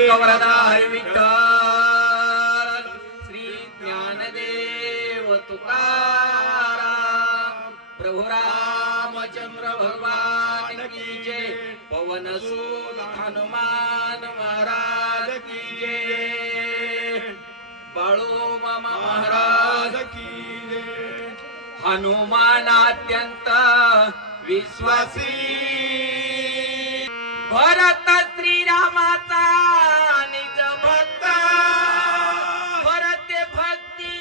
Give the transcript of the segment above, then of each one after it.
गौरधारी विठ्ठल श्री ज्ञानदेव तुकाराम प्रभु रामचंद्र भगवान की जय पवन सुत हनुमान महाराज की जय बाळो मामा महाराज की जय हनुमान अत्यंत विश्वासी भरत श्रीरामाचा निज भक्त भरत भक्ती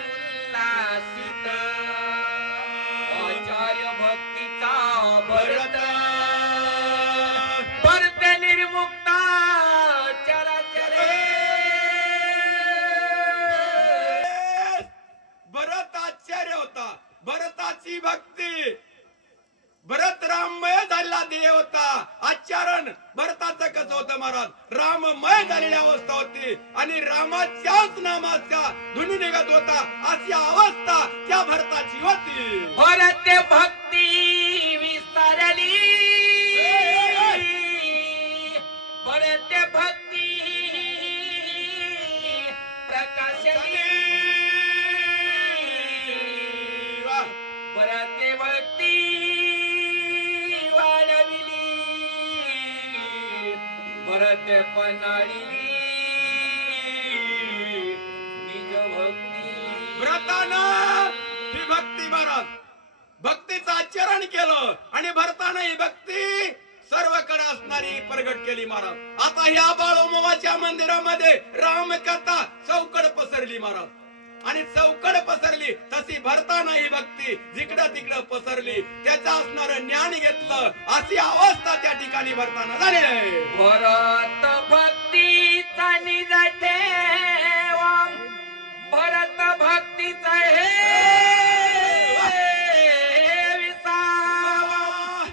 उल्लासित आचार्य भक्तीचा भरत भरत निर्मुक्त चराचरे भरत आचार्य होता भरताची भक्ती भरत राममय झालेला देव होता आचरण भरताचं कसं होतं महाराज राममय झालेली अवस्था होती आणि रामाच्याच नामाच्या धुनी निघत होता अशी अवस्था त्या भरताची होती भरत भक्ती विस्तारली भरत भक्ती प्रकाशली भरत भक्ती भरत पनाळी निज भक्ती भरतानं ही भक्ती महाराज भक्तीचं आचरण केलं आणि भरतानं ही भक्ती सर्वकडे असणारी प्रगट केली महाराज आता ह्या बाळोमाच्या मंदिरामध्ये रामकथा चौकड पसरली महाराज आणि चौकड पसरली तशी भरतानं ही भक्ती जिकडं तिकडं पसरली त्याचं असणारं ज्ञान घेतलं अशी अवस्था त्या ठिकाणी भरताना झाली भरत भक्तीचा निज ठेवा भरत भक्तीचा हे विसावा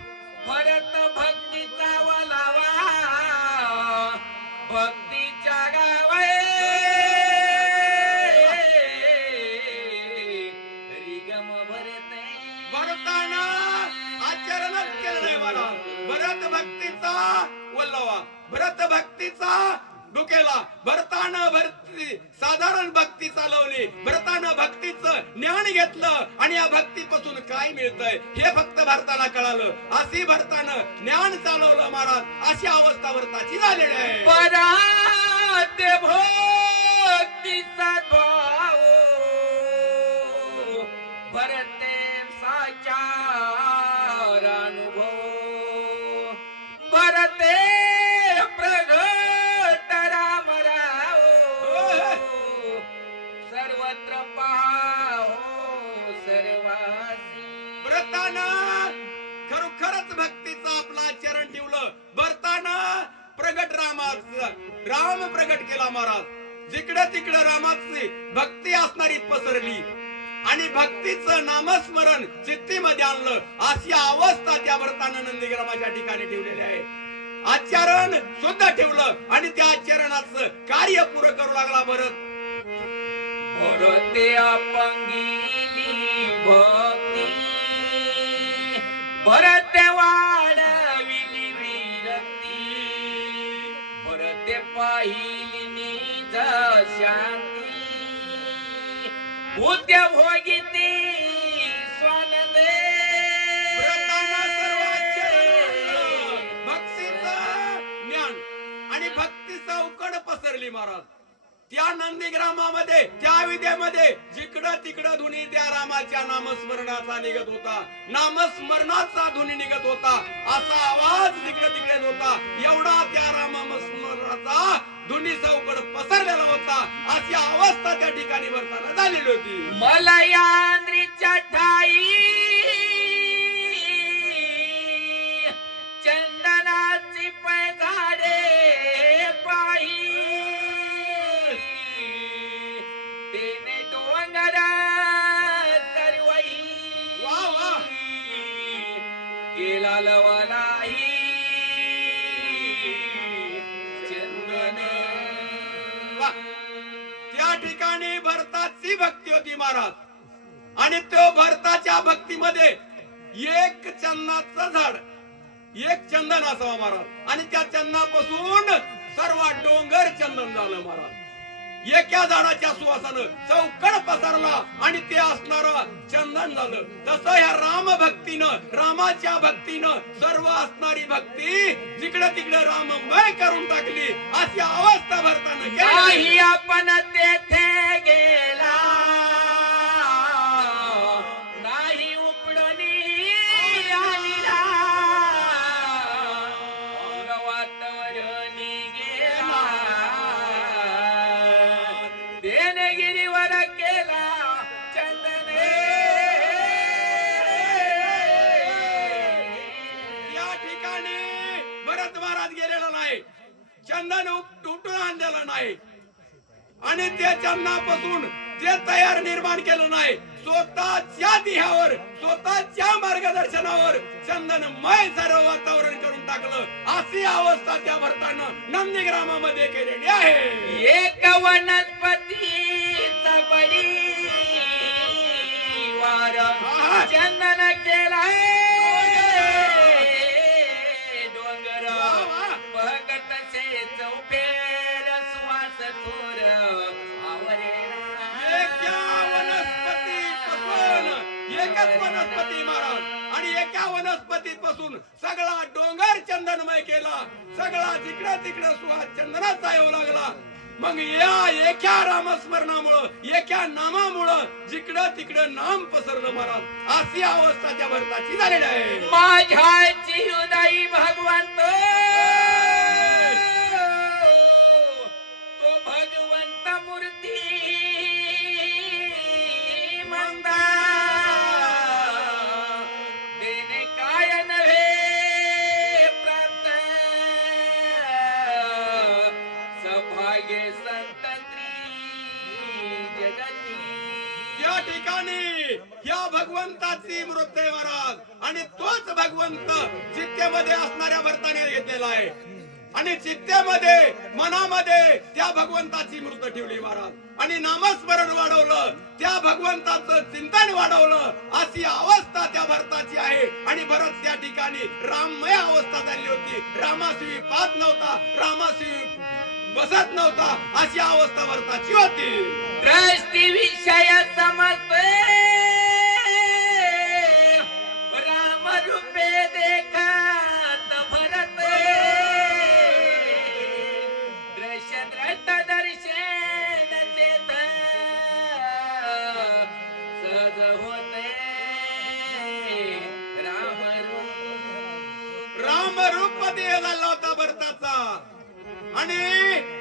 भरत भक्तीचा वलावा भक्तीच्या गावे भरताना आचरणच केलं नाही मला भरत भक्तीचा वल्लवा भरत भक्तीचा डोकेला भरतानं भक्ती साधारण भक्ती चालवली भरतानं भक्तीचं ज्ञान घेतलं आणि या भक्तीपासून काय मिळतंय हे फक्त भरताना कळालं अशी भरतानं ज्ञान चालवलं महाराज अशी अवस्था भरताची झालेली आहे भरत भक्तीचा भाव भरत साचार अनुभव भरते प्रगट राम राव सर्वत्र पाहो सर्वासी भरतानं खरोखरच भक्तीचं आपलं आचरण ठेवलं भरतानं प्रगट राम प्रगट केला महाराज जिकडे तिकडे रामाची भक्ती असणारी पसरली आणि भक्तीचं नामस्मरण चित्तीमध्ये आणलं अशी अवस्था त्या भरतानं नंदीग्रामाच्या ठिकाणी ठेवलेली आहे आचरण सुद्धा ठेवलं आणि त्या आचरणाचं कार्य पुरं करू लागला भरत भरते अपंगिली भक्ती भरत वाढविली विरक्ती भरते पाहिली निज शांती भूत्य भोगिती स्वानंदे भक्तीचं ज्ञान आणि भक्ती चौकड पसरली महाराज त्या नंदीग्रामामध्ये त्या विद्येमध्ये जिकडं तिकडं धुनी त्या रामाच्या नामस्मरणाचा निघत होता नामस्मरणाचा धुनी निघत होता असा आवाज जिकडे तिकडे होता एवढा त्या रामस्मरणाचा धुनी चौकड पसरलेला होता अशी अवस्था त्या ठिकाणी भरताना झालेली होती मलयांद्रीच्या ठाई चंदनाची पैधाडे पायी तेने डोंगरा सर्वही वा वा केला लवलाही चंदन त्या ठिकाणी भरताची भक्ती होती महाराज आणि तो भरताच्या भक्तीमध्ये एक चन्नाचं झाड एक चंदन असावं महाराज, आणि त्या चंदनापासून सर्व डोंगर चंदन झालं महाराज. एका झाडाच्या सुवासानं चौकड पसरला आणि ते असणार चंदन झालं. तसं ह्या राम भक्तीनं, रामाच्या भक्तीनं सर्व असणारी भक्ती जिकडे तिकडे राममय करून टाकली. अशी अवस्था भरताना काही आपण तेथे गेला नाही उपडणी आलीला गवातवरणी गेला देणगिरीवर केला चंदने. या ठिकाणी भरत महाराज गेलेला नाही, चंदन उठून आणलेलं नाही, आणि त्या चंदनापासून जे तयार निर्माण केलं नाही. स्वतःच्या देहावर, स्वतःच्या मार्गदर्शनावर चंदनमय सर्व वातावरण करून टाकलं. अशी अवस्था त्या भरतानं नंदीग्रामामध्ये केलेली आहे. एक वनस्पतीचा बडी वार चंदन केला डोंगर बघत से चौफेर सुवास थोर एकच वनस्पती महाराज, आणि एका वनस्पतीपासून सगळा डोंगर चंदनमय केला. सगळा जिकडे तिकडे सुवास चंदनाचा येऊ लागला. मग या एका रामस्मरणामुळं, एका नामामुळं जिकडं तिकडं नाम पसरलं महाराज. अशी अवस्था त्या भरताची झालेली आहे. माझ्याची हृदयी भगवंत तो भगवंत मूर्ती मंदा देणे काय नव्हे प्राप्त सभाग्य संतत्री जगती. या ठिकाणी या भगवंताची मूर्ती आहे महाराज, आणि तोच भगवंत चित्तेमध्ये असणाऱ्या भरताने घेतलेला आहे. आणि चित्तेमध्ये, मनामध्ये त्या भगवंताची मूर्त ठेवली महाराज, आणि नामस्मरण वाढवलं, त्या भगवंताचं चिंतन वाढवलं. अशी अवस्था त्या भरताची आहे. आणि भरत त्या ठिकाणी राममय अवस्था झाली होती. रामाशिवी पाहत नव्हता, रामाशिवी बसत नव्हता. अशी अवस्था भरताची होती. दृष्टी विषय समजते राम रूपे देखत भरत दृश्य द्रष्ट दर्शन चेत सहज होते राम रूप. राम रूप देह झाला होता भरताचा, आणि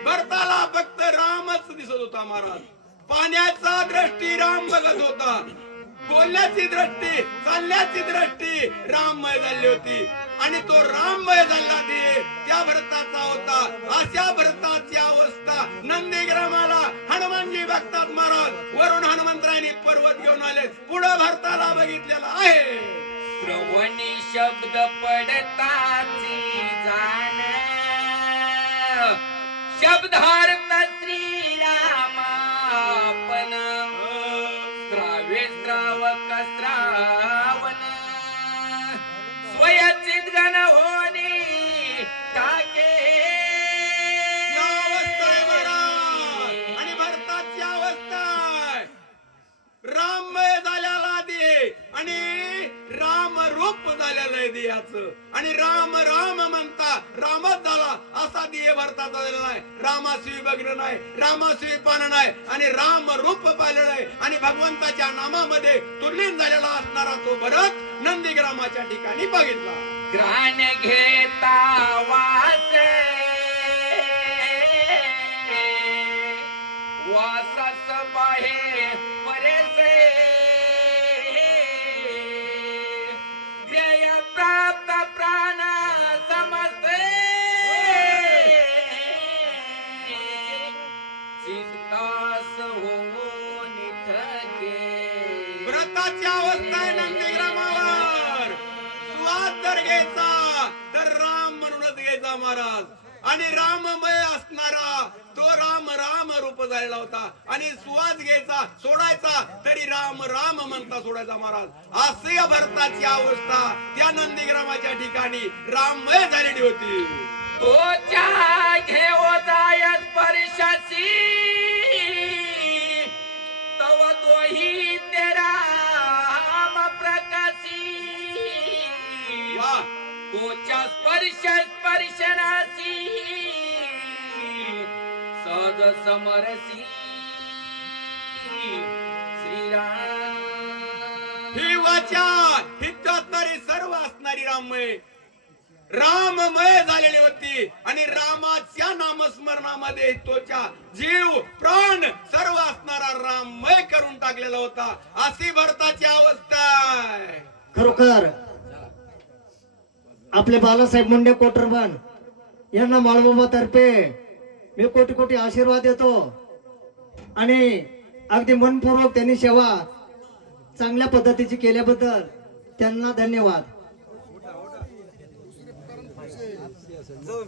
भरताला फक्त रामच दिसत होता महाराज. पाण्याचा दृष्टी राम बघत होता, बोलण्याची दृष्टी, चालण्याची दृष्टी राममय झाली होती. आणि तो राममय झाला ते त्या भरताचा होता. अशा भरताची अवस्था नंदीग्रामाला हनुमानजी बघतात महाराज. वरून हनुमंतरायांनी पर्वत घेऊन आले, पुढे भरताला बघितलेला आहे. श्रवणी शब्द पडताची जाण शब्दार्थ श्रीरामापन श्रावे श्रावक श्रावण स्वयचित गण होनी टाके. या अवस्था आहे महाराज, आणि भरताची अवस्था आहे. राममय झालेला देह आणि राम रूप झालेलं आहे देहाचं. आणि राम राम म्हणता रामच झाला असा देह भरताचा झालेला आहे. रामाशिवी बघणं नाही, रामाशिवी पाहणं नाही, आणि राम रूप पाहिलेलं आहे. आणि भगवंताच्या नामामध्ये तुल्लीन झालेला असणारा तो भरत नंदीग्रामाच्या ठिकाणी बघितला. ग्राण घेता वासे वासास बाहे परेसे ध्येय प्राप्त प्राण समस्ते चिंतास होऊन थके. व्रताची अवस्था आहे नंदीग्रामावर. सुवास जर घ्यायचा तर राम म्हणूनच घ्यायचा महाराज. आणि राममय असणारा तो राम राम रूप झालेला होता आणि सुवास घ्यायचा सोडायचा तरी राम राम म्हणता सोडायचा महाराज. असे या भरताची अवस्था त्या नंदीग्रामाच्या ठिकाणी राममय झालेली होती. तोच्या घेव जाय स्पर्शासी तव तोही ते राम प्रकाशी. वा तोच्या स्पर्शनासी सहज समरसी श्रीराम. ही वाचा ही तरी सर्व असणारी राममय राममय झालेली होती आणि रामाच्या नामस्मरणामध्ये तोच्या जीव प्राण सर्व असणारा राममय करून टाकलेला होता. अशी भरताची अवस्था आहे. खरोखर आपले बालासाहेब मुंडे कोटरबन यांना माळबाबा तर्फे मी कोटी कोटी आशीर्वाद देतो आणि अगदी मनपूर्वक त्यांनी सेवा चांगल्या पद्धतीची केल्याबद्दल त्यांना धन्यवाद. जाऊ